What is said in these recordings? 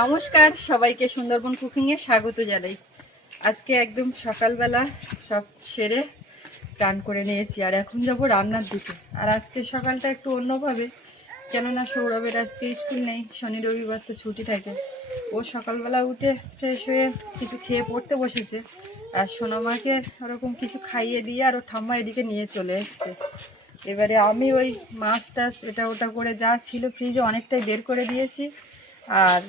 নমস্কার সবাইকে, সুন্দরবন কুকিংয়ে স্বাগত জানাই। আজকে একদম সকালবেলা সব সেরে চান করে নিয়েছি, আর এখন যাব রান্নার দিকে। আর আজকে সকালটা একটু অন্যভাবে, কেননা সৌরভের আজকে স্কুল নেই, শনি রবিবার তো ছুটি থাকে। ও সকালবেলা উঠে ফ্রেশ হয়ে কিছু খেয়ে পড়তে বসেছে, আর সোনামাকে ওরকম কিছু খাইয়ে দিয়ে আর ও ঠাম্মা এদিকে নিয়ে চলে এসছে। এবারে আমি ওই মাছ টাছ এটা ওটা করে যা ছিল ফ্রিজে অনেকটাই বের করে দিয়েছি। আর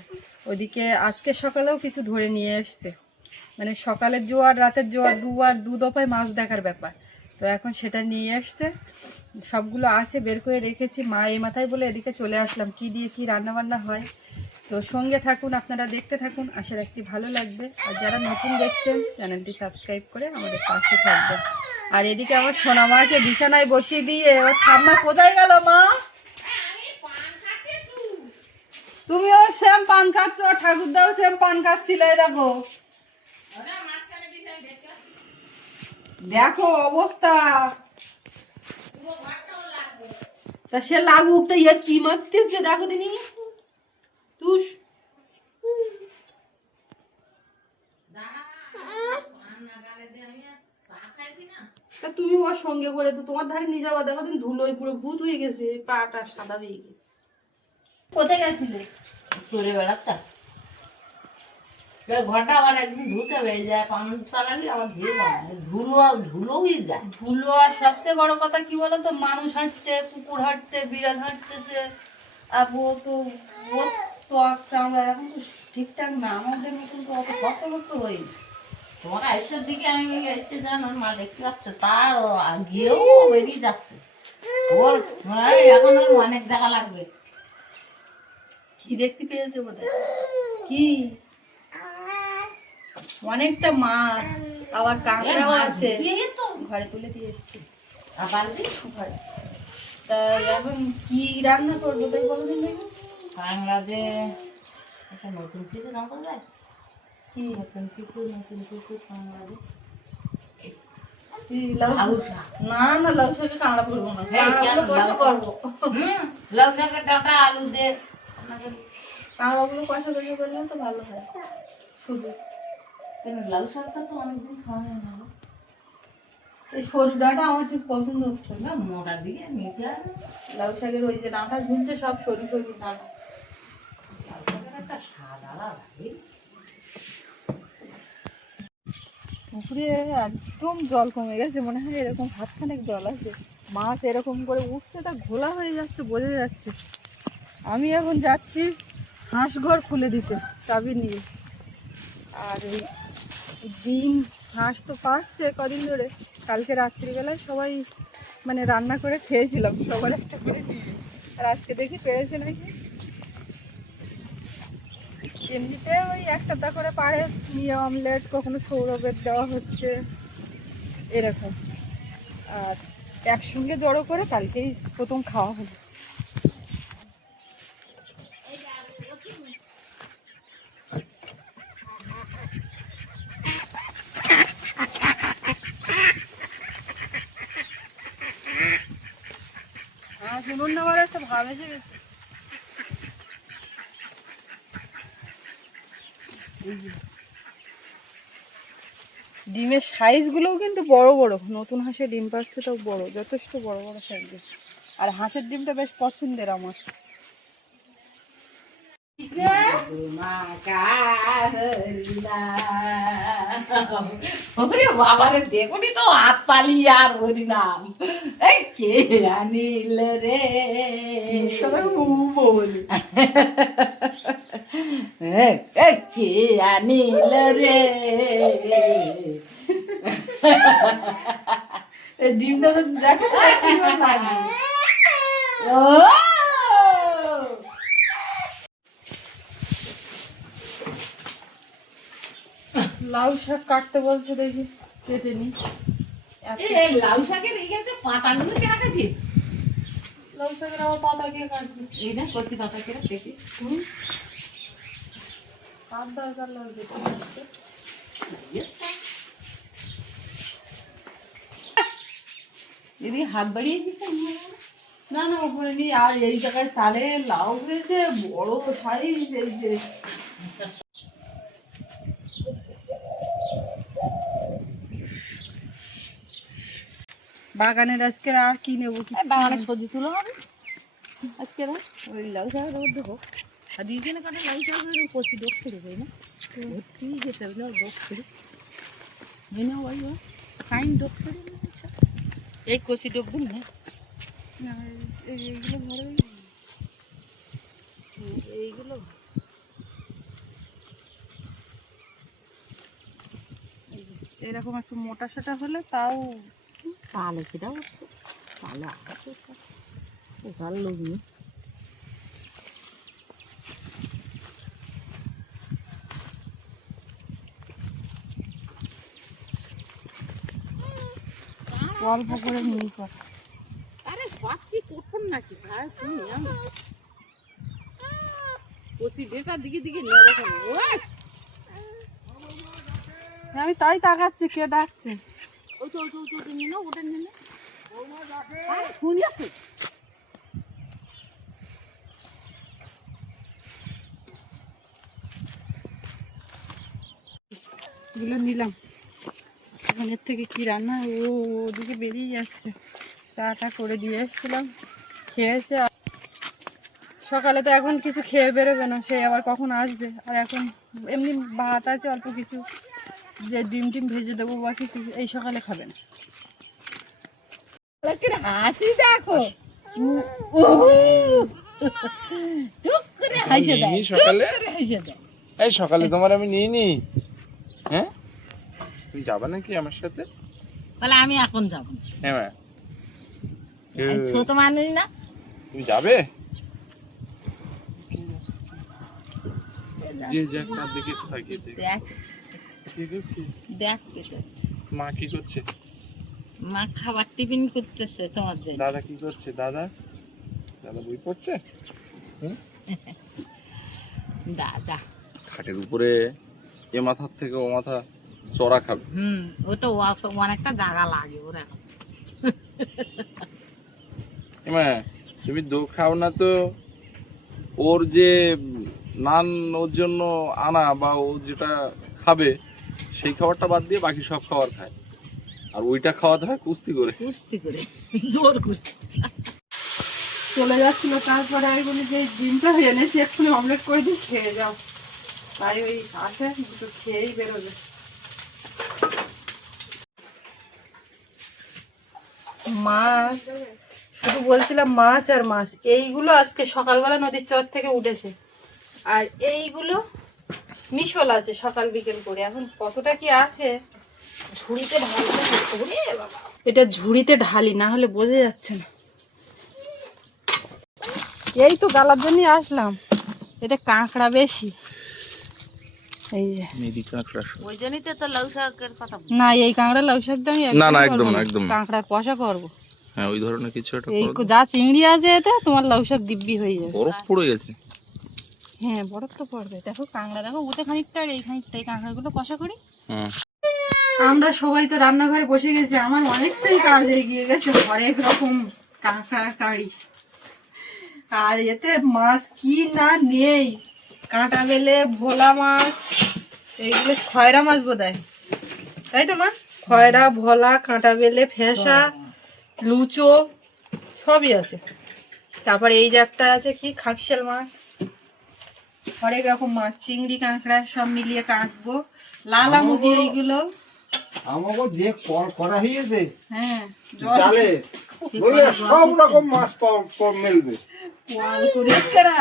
ওদিকে আজকে সকালেও কিছু ধরে নিয়ে এসছে, মানে সকালের জোয়ার রাতের জোয়ার দু দফায় মাছ দেখার ব্যাপার। তো এখন সেটা নিয়ে এসছে, সবগুলো আছে, বের করে রেখেছি। মা এই মাথায় বলে এদিকে চলে আসলাম কি দিয়ে কি রান্না বান্না হয়। তো সঙ্গে থাকুন, আপনারা দেখতে থাকুন, আশা রাখছি ভালো লাগবে। আর যারা নতুন দেখছেন চ্যানেলটি সাবস্ক্রাইব করে আমাদের পাশে থাকবেন। আর এদিকে আমার সোনামাকে বিছানায় বসিয়ে দিয়ে ওর ঠাম্মা কোথায় গেল? মা তুমিও সেম পান খাচ্ছ, ঠাকুরদাও সেম পান খাচ্ছিল। দেখো দেখো অবস্থা, তা সে লাগুক, তা ইয়ে কি মারতেছে দেখো দিনি তুষ। তা তুমি ওর সঙ্গে করে তো তোমার ধারে নিয়ে যাওয়া, দেখো দিন ধুলোয় পুরো ভূত হয়ে গেছে, পাটা সাদা হয়ে গেছে। কোথায় গেছিলে? চলে বেড়াতাম ঘরটা আবার একদিন ধুতে হয়ে যায়, পান চালালে আবার ধুয়ে যায়, ধুলো হয়ে যায়। ধুলো, আর সবচেয়ে বড় কথা কি বলতো, মানুষ হাঁটতে, কুকুর হাঁটতে, বিড়াল হাঁটতেছে, আর ও তো চামড়া এখন তো ঠিকঠাক না, আমাদের মতন তো অত ভক্ত হয়নি। তোমার আইসের দিকে আমি এসে যান, ওর মা দেখতে পাচ্ছে, তার গিয়েও বেরিয়ে যাচ্ছে। ওর এখন ওর অনেক জায়গা লাগবে। কি দেখতে পেয়েছে বোধহয়, কি অনেকটা মাছ, আবার কাঁকড়াও আছে, ঘরে তুলে দিয়ে এসছি ঘরে। তা এখন কি রান্না করবো তাই বলো দিন দেখি। বাংলাতে একটা নতুন কিছু না করবে, কি নতুন কিছু বাংলাদেশ না না, লাউ শাকে কাঁকড়া করবো না, কষা করবো। লাউ শাকের ডাঁটা আলু দিয়ে কাঁকড়াগুলো কষা কষা করলে তো ভালো হয়। শুধু লাউ শাকটা তো অনেকদিন খাওয়া হয় না। এই সরু ডাঁটা আমার ঠিক পছন্দ হচ্ছে না, না মোটা দিয়ে নিতে হবে। লাউ শাকের ওই যে ডাঁটা ঝুলছে সব সরু সরু ডাঁটা। লাউ শাকের একটা স্বাদ আলাদা। পুকুরে একদম জল কমে গেছে, মনে হয় এরকম হাতখানেক জল আছে। মাছ এরকম করে উঠছে, তা ঘোলা হয়ে যাচ্ছে, বোঝা যাচ্ছে। আমি এখন যাচ্ছি হাঁস ঘর খুলে দিতে চাবি নিয়ে। আর এই ডিম হাঁস তো পাচ্ছে কদিন ধরে, কালকে রাত্রিবেলায় সবাই মানে রান্না করে খেয়েছিলাম, সবার একটা করে ডিম। আর আজকে দেখি পেরেছে নাকি। এমনিতে ওই একটা করে পাড়ে নিয়ে অমলেট, কখনো সৌরভের দেওয়া হচ্ছে এরকম। আর একসঙ্গে জড়ো করে কালকেই প্রথম খাওয়া হলো। হ্যাঁ শুনুন না, আমার একটা ভাব এসে গেছে। ডিমের সাইজগুলোও কিন্তু বড় বড়, নতুন হাঁসের ডিম পাচ্ছে তাও বড়, যথেষ্ট বড় বড় সাইজের। আর হাঁসের ডিমটা বেশ পছন্দের আমার। বাবারে দেখুনি তো হাত তালি আর হরিনাম, এই কে আনিল রে কে আনিল রে। ডিমটা দেখা লাগে। ও লাউ শাক কাটতে বলছে, দেখি কেটে নি। লাউ শাকের এই যে পাতাগুলো কেনা কাটি, লাউ শাকের আবার পাতা দিয়ে কাটবে, এই না কচি পাতা কেটে কেটে কার দরকার লাগবে। দিদি হাত বাড়িয়ে দিচ্ছে। না না, ওপরে নিয়ে। আর এই জায়গায় চালে লাউ হয়েছে বড় সাইজ, এই যে বাগানের আজকে আর কি নেবো? বাগানে সবজি তুলো হবে আজকে না, ওই লাউ শাক দেবো। আর দিয়েছে না কাটা লাউ শাক কচি ডোক ছেড়ে দেয় না, ভর্তি যেতে হবে না ডোক ছেড়ে মেনে ওই ফাইন ডোক ছেড়ে এই কষি ডোকগুলো না, এইগুলো ঘরে এইগুলো এরকম একটু মোটা সোটা হলে তাও তাহলে সেটাও তাহলে ভালো লাগবে। অল্প করে নিয়ে কর। আরে সব কি কঠোর নাকি ভাই, তুমি আমি কচি বেকার দিকে দিকে নেবো কেন? ওই আমি তাই তাকাচ্ছি কে ডাকছে। ওই তো নিয়ে নাও, ওটা নিয়ে নাও। আরে শুন যাচ্ছে এগুলো নিলাম। এখন এর থেকে কি রান্না, ওদিকে বেরিয়ে যাচ্ছে। চাটা করে দিয়ে এসেছিলাম, খেয়েছে। সকালে তো এখন কিছু খেয়ে বেরোবে না, সে আবার কখন আসবে। আর এখন এমনি ভাত আছে অল্প কিছু, যে ডিম টিম ভেজে দেবো বা কিছু, এই সকালে খাবে না। হাসি দেখো, টুক করে হাসে দেয়, সকালে হাসে দেয়। এই সকালে তোমার আমি নিয়ে নি। হ্যাঁ, তুমি যাবে নাকি আমার সাথে? বলে আমি এখন যাবো না। হ্যাঁ মা, ছোট মানুষ না, তুমি যাবে? যে যাক তার দিকে তাকিয়ে দেখ। দেখ কি করছে? দেখ পেতে মা কি করছে? মা খাবার টিফিন করতেছে তোমার জন্য। দাদা কি করছে? দাদা বই পড়ছে। দাদা খাটের উপরে এ মাথার থেকে ও মাথা চড়া খাবে। ওটা অনেকটা জায়গা লাগে ওর এখন। মা তুমি দো খাও না তো, ওর যে নান ওর জন্য আনা বা ও যেটা খাবে সেই খাবারটা বাদ দিয়ে বাকি সব খাবার খায়। আর ওইটা খাওয়াতে হয় কুস্তি করে জোর করে চলে যাচ্ছিল, তারপরে আমি বলি যে ডিমটা এনেছি এক্ষুনি অমলেট করে দিই, খেয়ে যাও। তাই ওই আছে, দুটো খেয়েই বেরোবে। মাছ শুধু বলছিলাম, মাছ আর মাছ। এইগুলো আজকে সকালবেলা নদীর চর থেকে উঠেছে, আর এইগুলো মিশল আছে সকাল বিকেল করে। এখন কতটা কি আছে ঝুড়িতে ঢালতে হবে। এটা ঝুড়িতে ঢালি, না হলে বোঝা যাচ্ছে না। এই তো গালার জন্য আসলাম। এটা কাঁকড়া বেশি, এই যে ওই জন্যই তো লাউ শাকের কথা না, এই কাঁকড়া লাউ শাক দিয়ে আমি না, একদম একদম না, করবো একদম না। কাঁকড়ার কষা করবো। হ্যাঁ, ওই ধরনের কিছু একটা এই যা চিংড়ি আছে এতে তোমার লাউ শাক দিব্যি হয়ে যাবে। বরফ পড়ে গেছে। হ্যাঁ, বরফ তো পড়বে। দেখো কাঁকড়া, দেখো ওতে খানিকটা আর এই খানিকটা, এই কাঁকড়াগুলো কষা করি। আমরা সবাই তো রান্নাঘরে বসে গেছি, আমার অনেকটাই কাজ এগিয়ে গেছে। হরেক রকম কাঁকড়া কারি, আর এতে মাছ কি না নেই। কাঁটা বেলে, ভোলা মাছ, এইগুলো খয়রা মাছ বোধহয়, তাই তো মা? খয়রা, ভোলা, কাঁটা বেলে, ফেঁসা, লুচো সবই আছে। তারপরে এই যে একটা আছে কি খাকশাল মাছ, হরেক রকম মাছ, চিংড়ি, কাঁকড়া সব মিলিয়ে কাটবো। লাল আমু দিয়ে এইগুলো। আমাকে যে করা হয়েছে হ্যাঁ, জালে বলে সব রকম মাছ মেলবে। জল করে কেরা।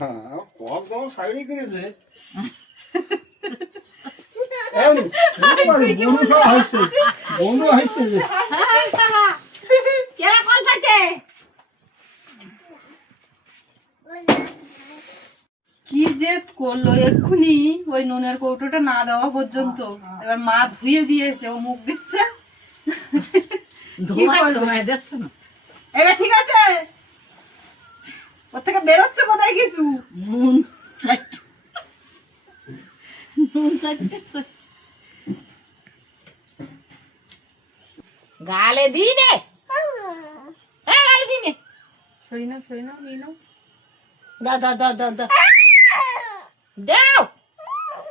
হ্যাঁ, কম কম সাইডে করেছে। বন্ধু হাসছে যে কি যে করলো এক্ষুনি, ওই নুনের কৌটোটা না দেওয়া পর্যন্ত। এবার মা ধুয়ে দিয়েছে, ও মুখ দিচ্ছে। সময় দিচ্ছে না। এবার ঠিক আছে, ওর থেকে বেরোচ্ছে কোথায় কিছু। নুন চাটতেছে গালে দিই নে, গালে দিই নে। সরি নাও, নিয়ে নাও। দা দা দা দা দা দাও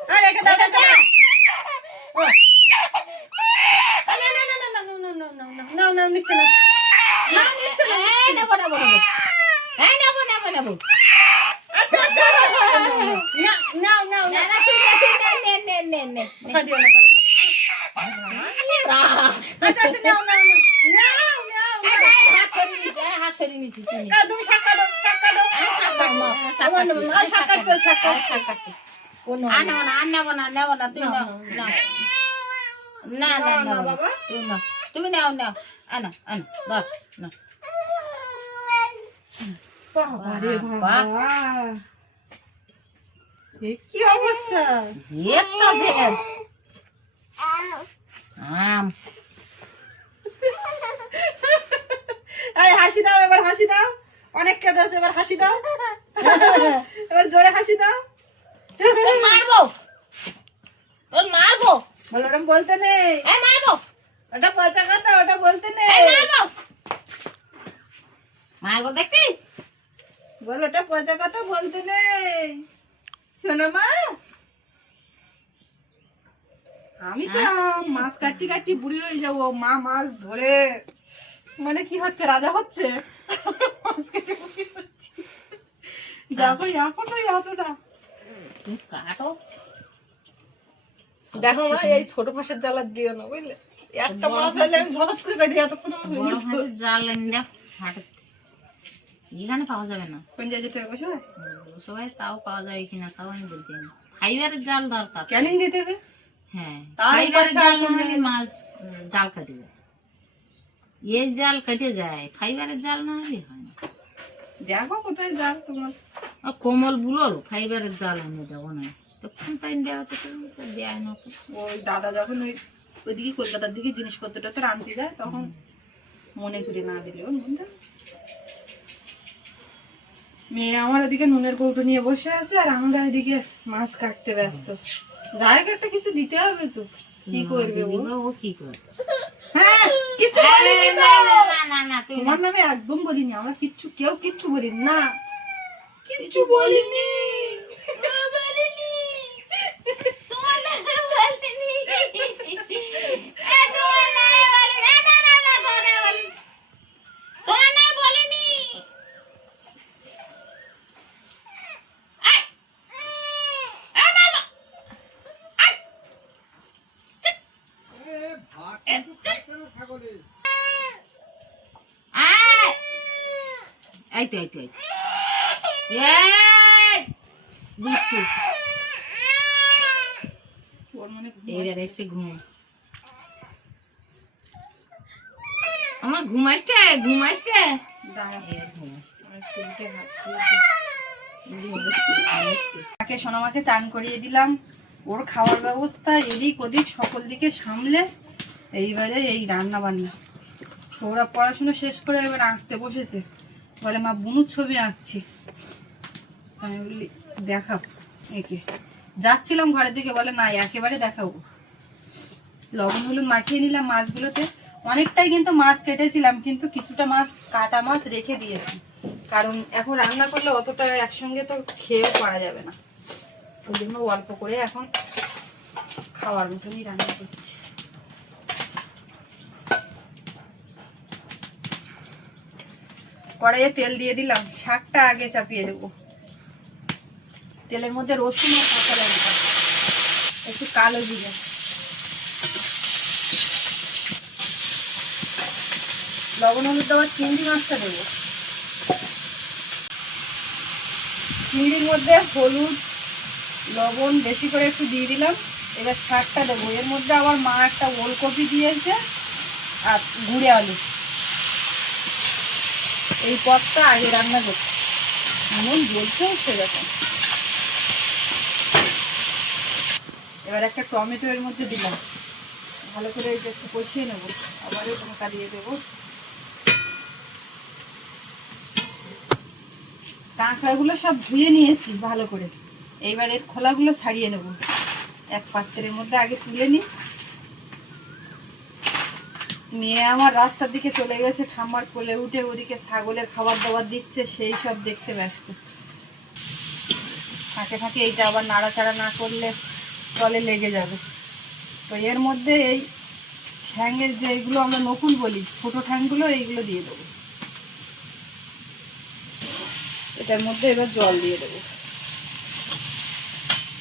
আর রেখে দাও রেখে দাও নাও নাও নিচ্ছে না এই নেবো নেবো নেবো এই নেবো নেবো নেবো আচ্ছা আচ্ছা নাও নাও না না তুই নে নে নে নে খা দিও না আচ্ছা আচ্ছা নাও নাও নাও নাও হাত সরিয়ে নিছি তুমি তুমি শাক কাটো শাক কাটো নেবো না তুই নাও না না না বাবা তুই নাও তুমি নাও নাও আনো আনো বাপ না বাবারে বাবা এ কি অবস্থা জেদ তো জেদ আরে হাসি দাও এবার হাসি দাও অনেক কেঁদে আছে এবার হাসি দাও এবার জোরে হাসি দাও তোর মারবো বলো ওরম বলতে নেই এই মারবো ওটা পচা কথা ওটা বলতে নেই মারবো দেখবি বলো ওটা পচা কথা বলতে নেই শোনো মা আমি তো মাছ কাটি কাটি বুড়ি হয়ে যাবো মা মাছ ধরে মানে কি হচ্ছে রাজা হচ্ছে মাছ কেটে বুড়ি হচ্ছে দেখো এখন ওই এতটা তুমি কাটো দেখো মা এই ছোট মাছের জ্বালা দিও না বুঝলে একটা মাছ হলে আমি ঝগড় করে কাটি এতক্ষণ বড় মাছের জাল এনে দাও হাটে এখানে পাওয়া যাবে না কোন জায়গায় যেতে হবে সবাই সবাই তাও পাওয়া যাবে কিনা তাও আমি বলতে পারি না ফাইবারের জাল দরকার ক্যানিং দিতে হবে হ্যাঁ তার ফাইবারের পয়সা জাল কোন না হলে জায়গায়? মাছ জাল কাটে যায় এই জাল কেটে যায় ফাইবারের জাল না হলে হয় না দেখো কোথায় যাক তোমার ও কোমল বুলল ফাইবারের জাল এনে দেবো না তখন তাই দেওয়া তো দেয় না তো। ওই দাদা যখন ওইদিকে কলকাতার দিকে জিনিসপত্রটা তো আনতে যায় তখন মনে করে না দিলে ওর মনটা মেয়ে আমার ওদিকে নুনের কৌটো নিয়ে বসে আছে আর আমরা এদিকে মাছ কাটতে ব্যস্ত যাই হোক একটা কিছু দিতে হবে তো কি করবে ও দিদিমা ও কি করে হ্যাঁ কিচ্ছু বলিনি তো। না তুই তোমার নামে একদম বলিনি আমরা কিচ্ছু কেউ কিচ্ছু বলিনি না কিচ্ছু বলিনি এই তো বুঝছি ওর মনে এবার এসে ঘুম আমার ঘুম আসছে দাঁড়া এবার ঘুম আসছে আমার ছেলেকে হাত দিয়ে তাকে সোনামাকে চান করিয়ে দিলাম ওর খাওয়ার ব্যবস্থা এদিক ওদিক সকল দিকে সামলে এইবারে এই রান্না বান্না ওরা পড়াশুনো শেষ করে এবার আঁকতে বসেছে বলে মা বুনুর ছবি আঁকছি আমি বলি দেখাও একে যাচ্ছিলাম ঘরের দিকে বলে না একেবারে দেখাবো লবণ হলুদ মাখিয়ে নিলাম মাছগুলোতে অনেকটাই কিন্তু মাছ কেটেছিলাম কিন্তু কিছুটা মাছ কাটা মাছ রেখে দিয়েছি কারণ এখন রান্না করলে অতটা একসঙ্গে তো খেয়েও পারা যাবে না ওই জন্য অল্প করে এখন খাওয়ার মতনই রান্না করছি কড়াইয়ে তেল দিয়ে দিলাম শাকটা আগে চাপিয়ে দেবো তেলের মধ্যে রসুন আর কাঁচা লঙ্কা একটু কালো জিরে লবণ হলুদ দেওয়ার চিংড়ি মাছটা দেবো চিংড়ির মধ্যে হলুদ লবণ বেশি করে একটু দিয়ে দিলাম এবার শাকটা দেবো এর মধ্যে আবার মা একটা ওলকপি দিয়েছে আর গুঁড়ে আলু এই পদটা আগে রান্না করছি এমন বলছেও সেরকম এবার একটা টমেটো এর মধ্যে দিলাম ভালো করে একটু কষিয়ে নেবো আবারও ঢাকা দিয়ে দেবো কাঁকড়াগুলো সব ধুয়ে নিয়েছি ভালো করে এইবার এর খোলাগুলো ছাড়িয়ে নেব এক পাত্রের মধ্যে আগে তুলে নিই মেয়ে আমার রাস্তার দিকে চলে গেছে ঠাম্মার কোলে উঠে ওদিকে ছাগলের খাবার দাবার দিচ্ছে সেই সব দেখতে ব্যস্ত ফাঁকে ফাঁকে এইটা আবার নাড়াচাড়া না করলে তলে লেগে যাবে। তো এর মধ্যে এই ঠ্যাঙের যে এইগুলো আমরা নকুল বলি, ছোটো ঠ্যাংগুলো এইগুলো দিয়ে দেবো। এটার মধ্যে এবার জল দিয়ে দেবো।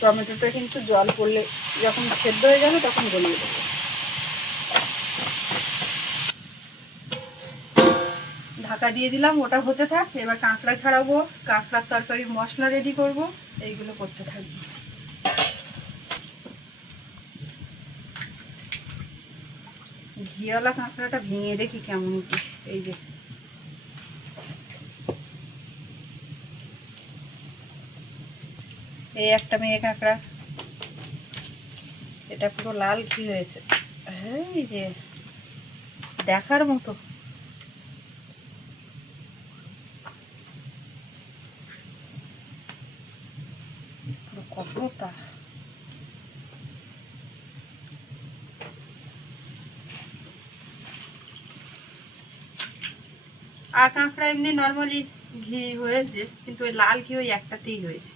টমেটোটা কিন্তু জল পড়লে যখন সেদ্ধ হয়ে যাবে তখন গলিয়ে দেবো। ঢাকা দিয়ে দিলাম, ওটা হতে থাক। এবার কাঁকড়া ছাড়াবো, কাঁকড়ার তরকারি মশলা রেডি করব, এইগুলো করতে থাকবো। ঘিওয়ালা কাঁকড়াটা ভেঙে দেখি কেমন কি। এই যে এই একটা মেয়ে কাঁকড়া, এটা পুরো লাল ঘি হয়েছে। হ্যাঁ, এই যে দেখার মতো। কতটা আর কাঁকড়া এমনি নর্মালি ঘি হয়েছে, কিন্তু ওই লাল ঘি ওই একটাতেই হয়েছে।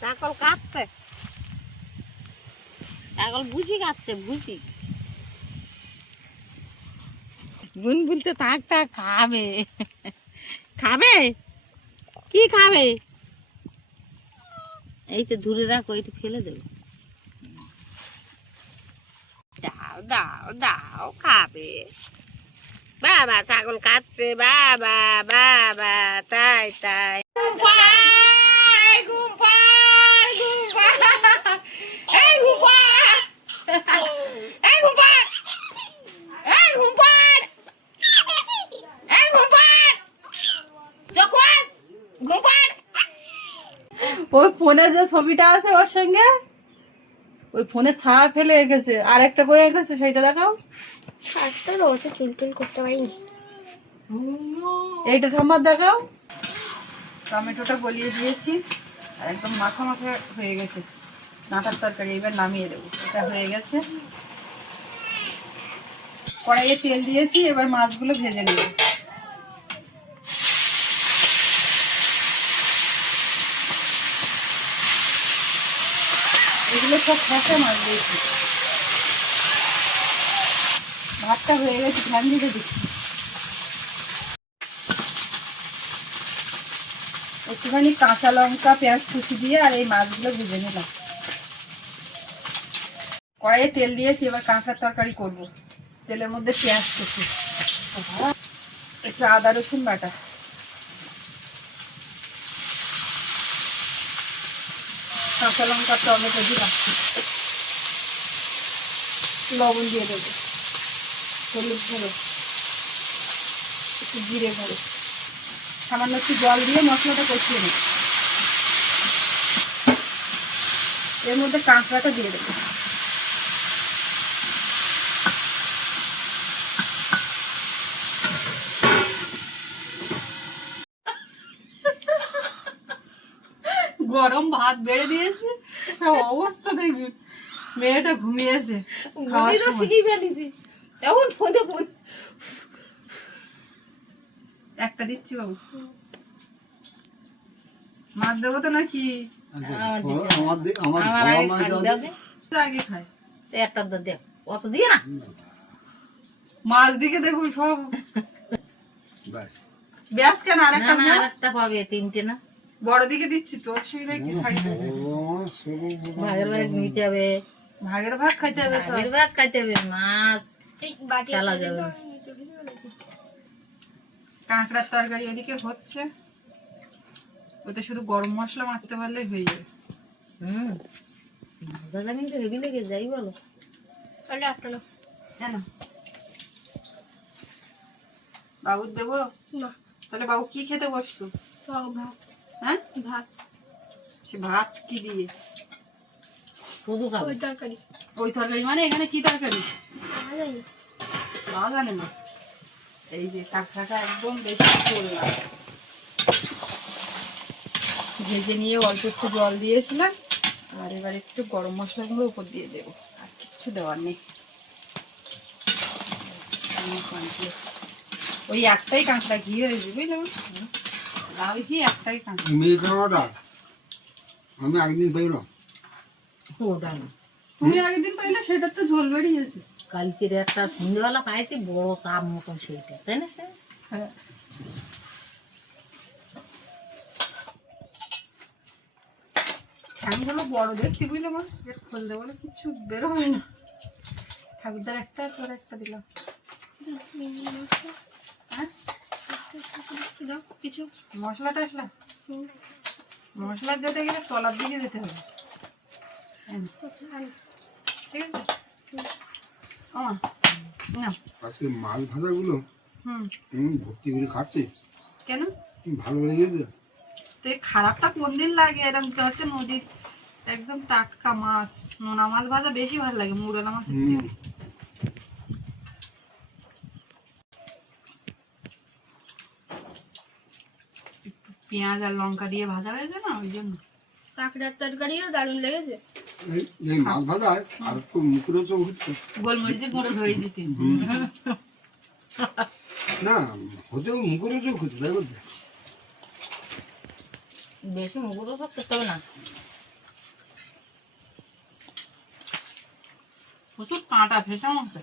ছাগল কাটছে, ছাগল ভুসি কাটছে, ভুসি। বুনবুল তো থাকটা খাবে, খাবে কি খাবে? এই তো দূরে রাখো, এইটা ফেলে দেবো। দাও দাও দাও, খাবে। বাবা ছাগল কাটছে, বাবা বাবা, তাই তাই। ওই ফোনে যে ছবিটা আছে ওর সঙ্গে ওই ফোনে ছায়া ফেলে রেখেছে, আর একটা বই রেখেছে, সেইটা দেখাও। চুল টুল করতে পারিনি। এইটা ঠাম্মার দেখাও। টমেটোটা গলিয়ে দিয়েছি আর একদম মাখা মাখা হয়ে গেছে ডাঁটার তরকারি। এবার নামিয়ে দেবো। এটা হয়ে গেছে। কড়াইয়ে তেল দিয়েছি, এবার মাছগুলো ভেজে নেব। এগুলো সব ফ্যাসা মাছ দিয়েছি। ভাতটা হয়ে গেছে, ধ্যান দিতে দিচ্ছি। একটুখানি কাঁচা লঙ্কা পেঁয়াজ কুচি দিয়ে আর এই মাছগুলো ভেজে নিলাম। কড়াইয়ে তেল দিয়েছি, এবার কাঁকড়ার তরকারি করব। তেলের মধ্যে পেঁয়াজ কুচি, একটু আদা রসুন বাটা, কাঁচা লঙ্কা, টমেটো দিলাম, লবণ দিয়ে দেবো, হলুদ গুঁড়ো, একটু জিরে গুঁড়ো, সামান্য একটু জল দিয়ে মশলাটা কষিয়ে নেব। এর মধ্যে কাঁকড়াটা দিয়ে দেবো। গরম ভাত বেড়ে দিয়েছে, অবস্থা দেখবি। মেয়েটা ঘুমিয়েছে, শিখিয়ে ফেলেছি এখন ফোনে ফোন। একটা দিচ্ছি বাবু, মাছ দেবো তো নাকি? আমার আগে শাক দাও দে, আগে খায় একটা দাও দে, অত দিয়ে না। মাছ দিকে দেখুন সব ব্যাস। কেন আর একটা না, আর একটা পাবে, তিনটে না। বড় দিকে দিচ্ছি তো, অসুবিধা কি? ছাড়িয়ে ভাগের ভাগ নিতে হবে, ভাগের ভাগ খাইতে হবে, ভাগের ভাগ খাইতে হবে। মাছ ফেলা যাবে না। কাঁকড়ার তরকারি ওদিকে হচ্ছে, ওতে শুধু গরম মশলা মারতে পারলেই হয়ে যাবে। দাদা কিন্তু হেভি লেগে যাই বলো। কেন বাবুর দেবো? তাহলে বাবু কি খেতে বসছো? হ্যাঁ, ভাত। সে ভাত কি দিয়ে? শুধু খাবে তরকারি ওই তরকারি মানে এখানে কি তরকারি পাওয়া জানে না। এই যে কাঁকড়াটা একদম বেশি করলাম, ভেজে নিয়ে অল্প একটু জল দিয়েছিলাম, আর এবার একটু গরম মশলা গুঁড়ো উপর দিয়ে দেবো। আর কিচ্ছু দেওয়ার নেই। কমপ্লিট। ওই একটাই কাঁকড়া ঘি হয়েছে বুঝলে মা? লাল ঘি একটাই কাঁকড়া। মেয়ে খাওয়াটা আমি একদিন পাইলাম। ওটা না, তুমি আগের দিন পাইলে সেটার তো ঝোল বেরিয়েছে। কালকের একটা সন্ধ্যেবেলা পাইছি বড় চাপ মতন, সেইটা তাই না? সে হ্যাঁ। ঠ্যাংগুলো বড় দেখছি বুঝলে মা, এর খুলতে বলে কিচ্ছু বেরোবে না। ঠাকুরদার একটা তোর একটা দিলাম। হ্যাঁ দাও কিছু মশলা টশলা, মশলা দিতে গেলে তলার দিকে যেতে হবে। হ্যাঁ, ঠিক আছে ও মা, নাও। আজকে মাছ ভাজাগুলো ভর্তি করে খাচ্ছে, কেন ভালো লেগেছে। তো এই খারাপটা কোন দিন লাগে? এরকম তো হচ্ছে নদীর একদম টাটকা মাছ, নোনা মাছ ভাজা বেশি ভালো লাগে মুরলা মাছের থেকে। একটু পেঁয়াজ আর লঙ্কা দিয়ে ভাজা হয়েছে না, ওই জন্য। কাঁকড়ার তরকারিও দারুণ লেগেছে। এই মাছ ভাজায় আর একটু মুখেরও চোখ হচ্ছে গোলমরিচের গুঁড়ো ধরিয়ে দিতে। না, হতেও মুখেরও চোখ হচ্ছে, তাই বলতে। বেশি মুগুরো সব খেতে হবে না। প্রচুর কাঁটা ফেটা মাছে।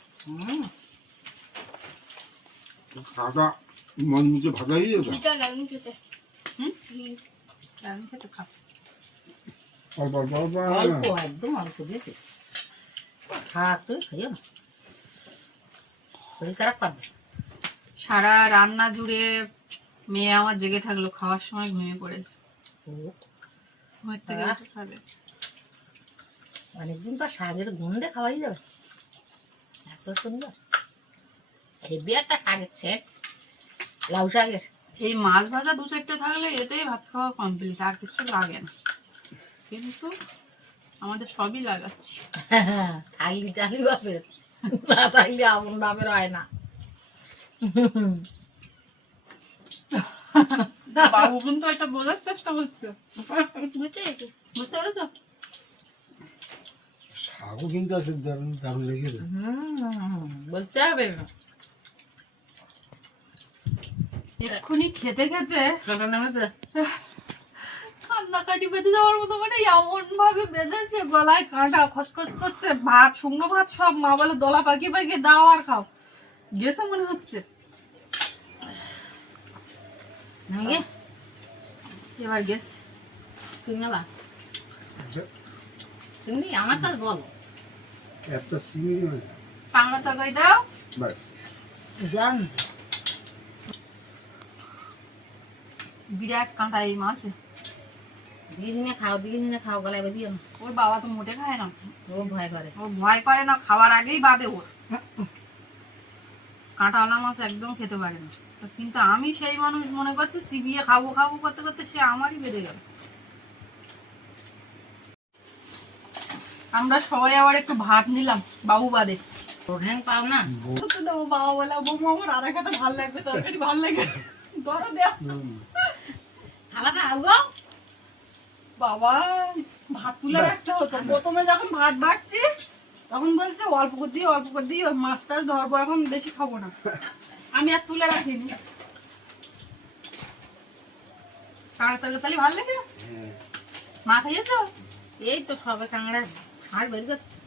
খাওয়াটা মন নিচে ভাজা হয়ে যাবে। এটা দারুণ খেতে। দারুণ খেতে খাও। অল্প অল্প অল্প অল্প, একদম অল্প দিয়েছি। থাক তুই খাইও না, শরীর খারাপ পাবে। সারা রান্না জুড়ে মেয়ে আমার জেগে থাকলো, খাওয়ার সময় ঘুমিয়ে পড়েছে। ঘুমের থেকে উঠে খাবে। অনেকদিন তো শাকের গন্ধে খাওয়াই যাবে, এত সুন্দর। হেবি একটা শাকের ছেট, লাউ শাকের। এই মাছ ভাজা দু চারটে থাকলে এতেই ভাত খাওয়া কমপ্লিট, আর কিছু লাগে না। কিন্তু আমাদের সবই লাগাচ্ছি। থাকলি থাকলি বাপের, না থাকলে আপন বাপের হয় না। বাবু কিন্তু এটা বোঝার চেষ্টা করছে, বুঝতে পেরেছি। বুঝতে পেরেছো? শাকও কিন্তু আছে, দারুণ দারুণ লেগেছে। বলতে হবে এক্ষুনি খেতে খেতে কাটা নেমেছে। কান্নাকাটি বেঁধে যাওয়ার মতো, মানে এমন ভাবে বেঁধেছে, গলায় কাঁটা খসখস করছে। ভাত, শুকনো ভাত সব মা বলে দলা পাকিয়ে পাকিয়ে দাও আর খাও। গেছে মনে হচ্ছে। নাকি এবার গেছে। তুই নেবা শুনবি আমার কাছে বল। একটা চিংড়ি মাছ কাঁকড়া তরকারি দাও। ব্যাস। জান বিরাট কাঁটা এই মাছে। দিকে নিয়ে খাও গলায় বেঁধিও না। ওর বাবা তো মোটে খায় না, ও ভয় করে। ও ভয় করে না, খাওয়ার আগেই বাদে ওর। কাঁটাওয়ালা মাছ একদম খেতে পারে না। কিন্তু আমি সেই মানুষ মনে করছি চিবিয়ে খাবো খাবো করতে করতে সে আমারই বেঁধে গেল। আমরা সবাই আবার একটু ভাত নিলাম বাবু বাদে। ঠ্যাং পাও না, বাবা বলে বৌমা আমার আর একটা ভাল লাগবে, তরকারি ভাল লাগে, ধরো দেও। থালা না গো। বাবা ভাত তুলে রাখতে হতো। প্রথমে যখন ভাত বাড়ছি তখন বলছে অল্প করে দিয়ে অল্প করে দিয়ে মাছটা ধরবো, এখন বেশি খাবো না। আমি আর তুলে রাখিনি। কাঁকড়া তরকারি ভাল লাগে? মা খাইয়েছো? এই তো সবে কাঁকড়া শাঁস বের করছি।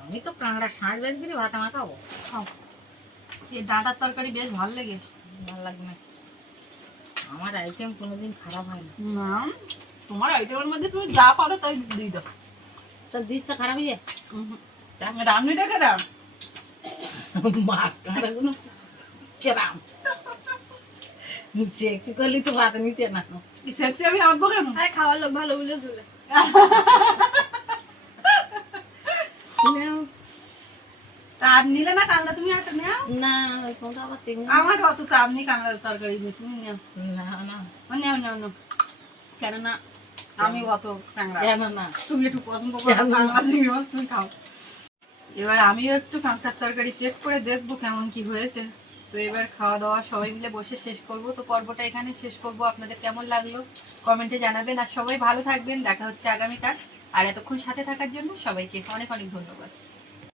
আমি তো কাঁকড়া শাঁস বের করে ভাত আমার খাবো। খাও। এই ডাঁটার তরকারি বেশ ভাল লাগে। ভালো লাগবে না, আমার আইটেম কোনোদিন খারাপ হয় না। না, তোমার আইটেমের মধ্যে তুমি যা পারো তাই দিয়ে দাও। তোর দিসটা খারাপ হয়ে যায়। রান্নিটাকে দাও। মাছ কাঁকড়াগুলো কেরাম চেকচি করলি তো ভাত নিতে না। সেপসি আমি আনবো কেন? আরে খাওয়ার লোক ভালো বুঝে তুলে। আর নিলে না কাঁকড়া, তুমি একটা নেও। না তোমরা আবার তিন আমার অত চাপ নেই কাঁকড়ার তরকারি দিয়ে, তুমি নেও। না না নেও নেও নেও, কেননা আমি অত কাঁকড়া, কেন না, তুমি একটু পছন্দ করো কাঁকড়া চিংড়ি মাছ, তুমি খাও। এবার আমিও একটু কাঁকড়ার তরকারি চেক করে দেখবো কেমন কি হয়েছে। তো এবার খাওয়া দাওয়া সবাই মিলে বসে শেষ করব। তো পর্বটা এখানে শেষ করব। আপনাদের কেমন লাগলো কমেন্টে জানাবেন। আর সবাই ভালো থাকবেন, দেখা হচ্ছে আগামীকাল। আর এতক্ষণ সাথে থাকার জন্য সবাইকে অনেক অনেক ধন্যবাদ।